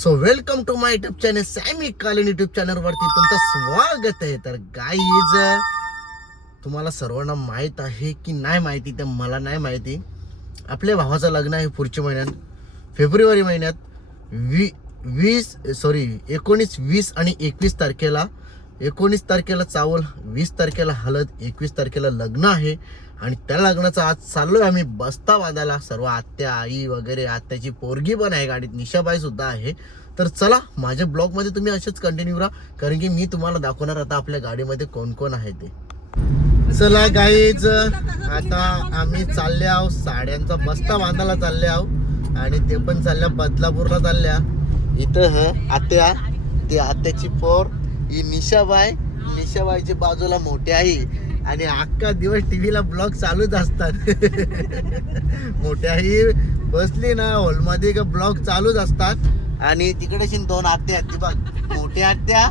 So welcome to my YouTube channel Sammy कालीन YouTube channel वरती तुमचं स्वागत आहे. तर गाईज तुम्हाला सर्वांना माहित आहे की नाही माहिती, तर मला नाही माहिती. आपल्या भावाचं लग्न आहे पुढच्या महिन्यात, फेब्रुवारी महिन्यात 19, 20 आणि 21 तारखेला. 19 तारखेला चावल, 20 तारखेला हळद, 21 तारखेला लग्न आहे. आणि त्या लग्नाचा आज चाललोय आम्ही बस्ता बांधायला. सर्व आत्या, आई वगैरे, आत्याची पोरगी पण आहे गाडीत, निशाबाई सुद्धा आहे. तर चला माझ्या ब्लॉग मध्ये तुम्ही असेच कंटिन्यू राहा, कारण की मी तुम्हाला दाखवणार आता आपल्या गाडीमध्ये कोण कोण आहे ते. चला गाईज, आता आम्ही चालले आहोत साड्यांचा बस्ता बांधायला चालले आहोत. आणि ते पण चालल्या बदलापूरला चालल्या. इथं है आत्या, ती आत्याची पोर ही निशाबाई, निशाबाईची बाजूला मोठी आई. आणि अख्खा दिवस टीव्हीला ब्लॉग चालूच असतात. मोठ्या आई बसली ना हॉलमध्ये का ब्लॉग चालूच असतात. आणि तिकडे दोन आत्या आहेत, ती बघ, मोठ्या आत्या,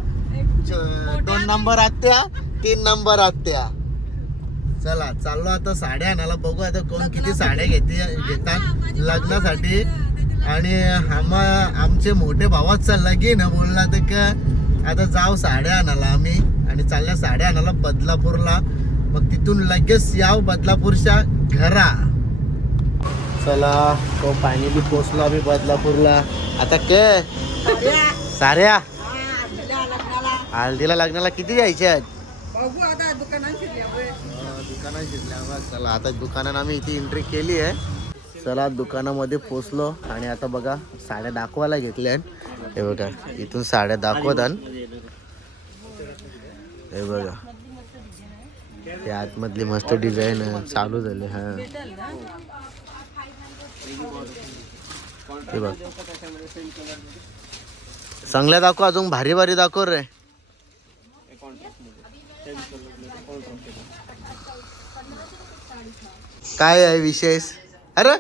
2 नंबर आत्या, 3 नंबर आत्या. चला चाललो आता साड्या आणायला. बघू आता कोण किती साड्या घेतात लग्नासाठी. आणि आमचे मोठे भावाचा लगीन बोलला तर का आता जाऊ साड्या आणायला आम्ही. आणि चालल्या साड्या आणायला बदलापूरला. मग तिथून लगेच याव बदलापूरच्या घरा. चला तो पाणी बी पोचलो आम्ही बदलापूरला. आता के साऱ्या हळदीला लग्नाला किती जायचे आहेत? दुकानात शिरल्या. चला आता दुकानात आम्ही इथे एंट्री केली आहे. चला दुकानामध्ये पोचलो. आणि आता बघा साड्या दाखवायला घेतल्या. हे बघा इथून साड्या दाखवतात. हे बघा ते आतमधली मस्त डिझाईन चालू झाले. हा ते बघ चांगल्या दाखव, अजून भारी भारी दाखव रे. काय आहे विशेष? अरे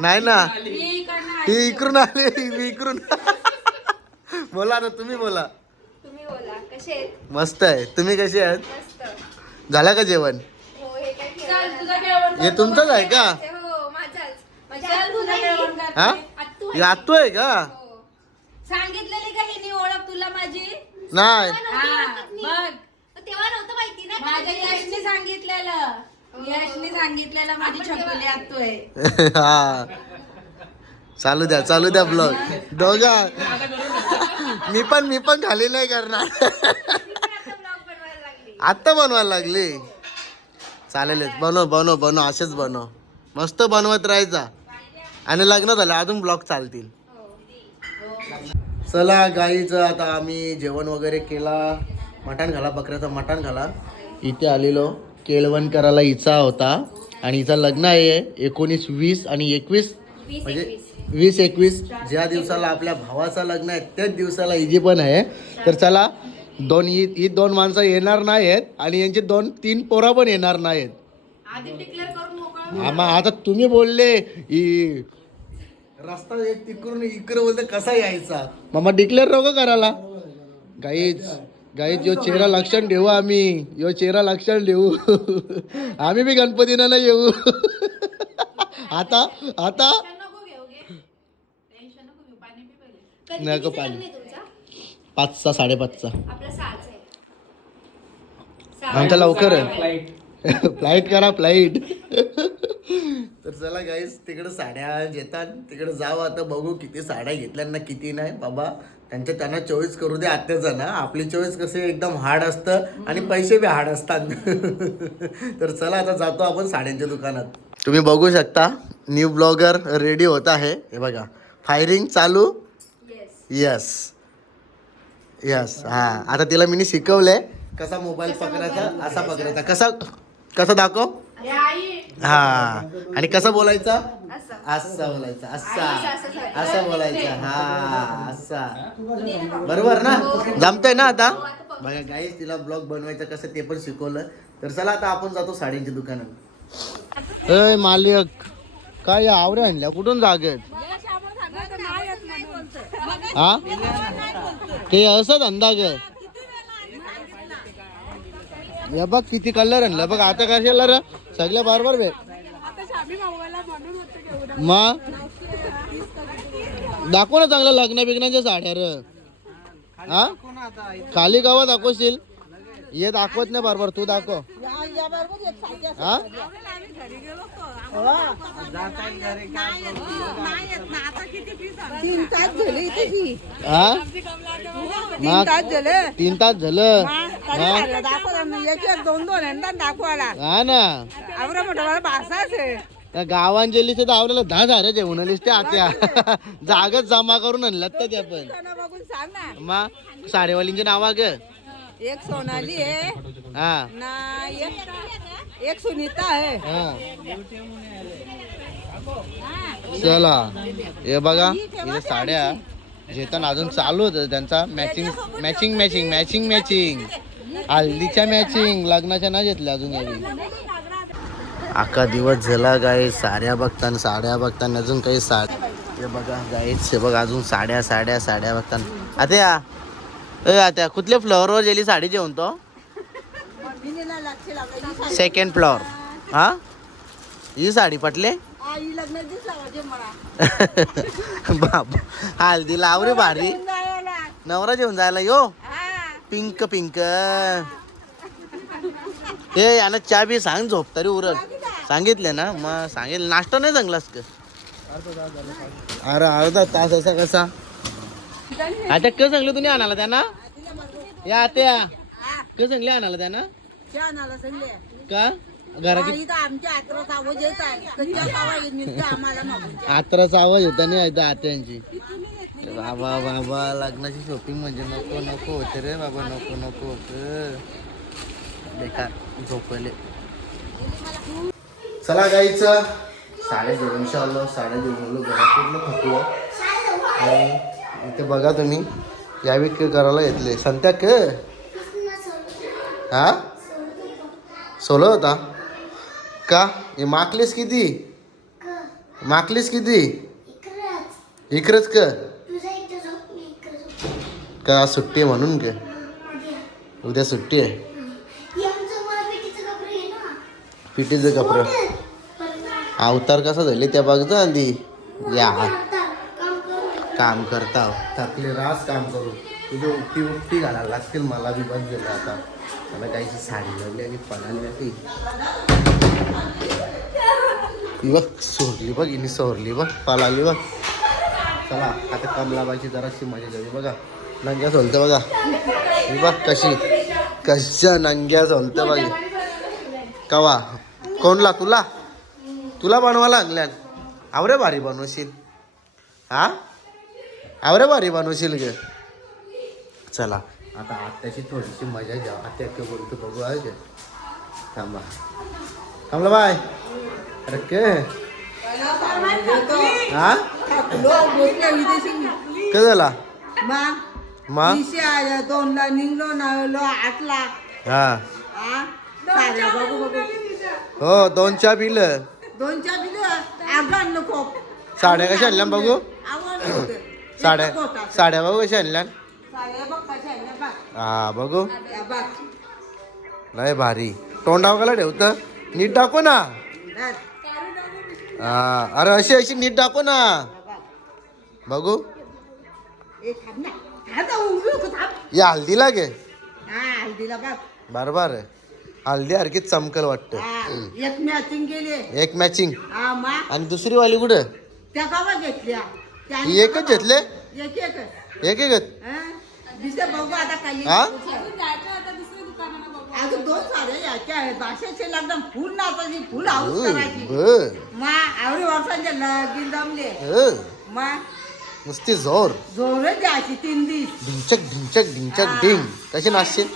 नाही ना, ती इकडून आली, मी इकडून. बोला ना, तुम्ही बोला. मस्त आहे. तुम्ही कसे आहात? झालं का जेवण? हे तुमचंच आहे का? हा हे आत्तू आहे का? सांगितलेली का हिने ओळख तुला माझी? नाही तेव्हा नव्हतं माहिती ना. माझ्या यशने सांगितलेलं, यशने सांगितलेलं माझी छकुली आत्तू आहे. हा चालू द्या ब्लॉग दोघा. मी पण खाली नाही करणार. आत्ता बनवायला लागली. चालेल, बनव असेच बनव. मस्त बनवत राहायचा. आणि लग्न झालं अजून ब्लॉग चालतील. चला गाईच, आता आम्ही जेवण वगैरे केला. मटण खाला, बकऱ्याचा मटण खाला. इथे आलेलो केळवण करायला हिचा होता. आणि हिचं लग्न आहे 19, 20 आणि 21, म्हणजे 20, 21 ज्या दिवसाला आपल्या भावाचं लग्न आहे त्याच दिवसाला हिची पण आहे. तर चला ही दोन माणसं येणार नाहीत. आणि यांची 2-3 पोरं पण येणार नाहीत. आता तुम्ही बोलले रस्ता एक तिकडून इकडे बोलते कसा यायचा, मामा डिक्लेअर नको करायला. गाईच यो चेहरा लक्षण ठेवू आम्ही. यो चेहरा लक्षण ठेवू. आम्ही बी गणपतीना नाही येऊ. आता नको पाणी. 5चा 5:30चा आमचा लवकर आहे. फ्लाईट करा फ्लाईट. तर चला गाईस, तिकडे साड्या घेतात, तिकडे जाऊ. आता बघू किती साड्या घेतल्या ना किती नाही. बाबा त्यांना चॉईस करू दे आत्याचा ना. आपली चॉईस कसे एकदम हार्ड असतं आणि पैसे बी हार्ड असतात. तर चला आता जातो आपण साड्यांच्या दुकानात. तुम्ही बघू शकता न्यू ब्लॉगर रेडी होत आहे. हे बघा फायरिंग चालू. यस हा आता तिला मी शिकवलंय कसा मोबाईल पकडायचा, असा पकडायचा. कसा दाखव. हा आणि कसं बोलायचा, असं बोलायचं, असं बोलायचं. हा असा बरोबर ना. जमतंय ना आता. बघा गाईस, तिला ब्लॉग बनवायचं कसं ते पण शिकवलं. तर चला आता आपण जातो साड्यांच्या दुकानात. ए मालिक, काय आवरे आणल्या कुठून जागेत? हा ते असं धंदा ग. या बघ किती कलर आणलं बघ. आता कशाला रे सगळ्या बरोबर भेट. मग दाखव ना चांगलं लग्न बिग्नाच्या साड्या र हा खाली गावा दाखवशील ये दाखवत नाही बरोबर तू दाखव हा हा? मग 3 तास झालं हा ना त्या गावांजलीचे तर आवडलं 10,000 जेवण लिस्ट आत्या जागच जमा करून आणल्यात तर त्या पण मग साडेवालींची नावा ग एक सोनाली आहे हा ना एक सुनीता आहे हा चला हे बघा इथे साड्या जेताना अजून चालू होत त्यांचा matching matching matching matching matching हल्दीच्या मॅचिंग लग्नाच्या नाही घेतल्या अजून यावी अख्खा दिवस झाला गाय साड्या बघताना अजून काही हे बघा गाईच हे बघा अजून साड्या बघताना आता कुठल्या फ्लोअरवर गेली साडी जेवण तो सेकंड फ्लोअर हा ही साडी पटले बाबा हल्दी लाव रे भारी नवरा जेवण जायला यो पिंक पिंक हे यानं चहा बी सांग झोप तरी उरल सांगितले ना मग सांगेल नाश्ता नाही चांगलास का अरे अर्धा तास असा कसा आता क सांगलं तुम्ही आणाला त्यांना या आत्या क सांगले आणाला त्यांना का घरात आत्राचा आवाज येता नाही आत्यांची बाबा बाबा लग्नाची शॉपिंग म्हणजे नको नको होते रे बाबा नको नको होत बेकार झोपले चला गाईचं साड्या जेवण आलो घरात पूर्ण थकलो आणि इथे बघा तुम्ही यावी करायला घेतले संत्या क हा सोलो होता का हे माकलीस किती इकडच का सुट्टी आहे म्हणून का उद्या सुट्टी आहे पिटीचं कपडं अवतार कसा झाले त्या बघता आधी या काम करता थकले रास काम करू तुझे उपटी घालायला लागतील मला बी बंद गेलं आता मला काहीची साडी लावली आणि पणाली ती बघ सोरली बघ हिने सोरली बघ पळाली बघ चला आता कमलाबाईची जराशी मजा जावी बघा नंग्या सोलतं बघा ही बघ कशा नंग्या सोलतं बघ कवा कोणला तुला बनवा लागल्यान आवरे भारी बनवशील हा आवरे भारी बनवशील ग चला आता आत्याची थोडीशी मजा घ्या आत्या बोलतो बघू आहे थांबा बाय अरे के हा काय झाला मा 2ला निघलो 8ला हा बघू हो 2च्या बिल 2च्या बिल नको साड्या कशा आणल्या बघू साड्या बघू कशा आणल्या हा बघू लय भारी तोंडाव कला ठेवत नीट दाखव ना हा अरे अशी नीट दाखव ना बघू या हल्दीला गे बरोबर हल्दी हरकीच चमकल वाटत एक मॅचिंग आणि दुसरी वाली कुठं त्या गावात घेतल्या एकच घेतले एक बघू आता काही हा अजून 2 साड्या यायच्या आहेत भाषेचे लग्न फुल नाचायची फुल हाऊस करायची मा आवडी वर्षांच्या लगीन जमले मा नुसती जोर द्यायची 3 दिवस ढिंचक ढिंग कशी नाचशील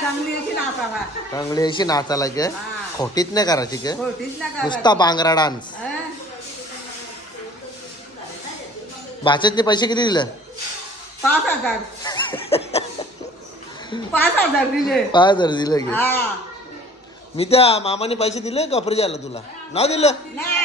चांगली अशी नाचावा चांगली अशी नाचायला गे खोटीत नाही करायची गे खोटीच ना नुसता बांगरा डान्स भाच्यातले पैसे किती दिलं 5,000 दिले 5,000 दिलं गे हा मी त्या मामाने पैसे दिले कपडे द्यायला तुला ना दिलं नाही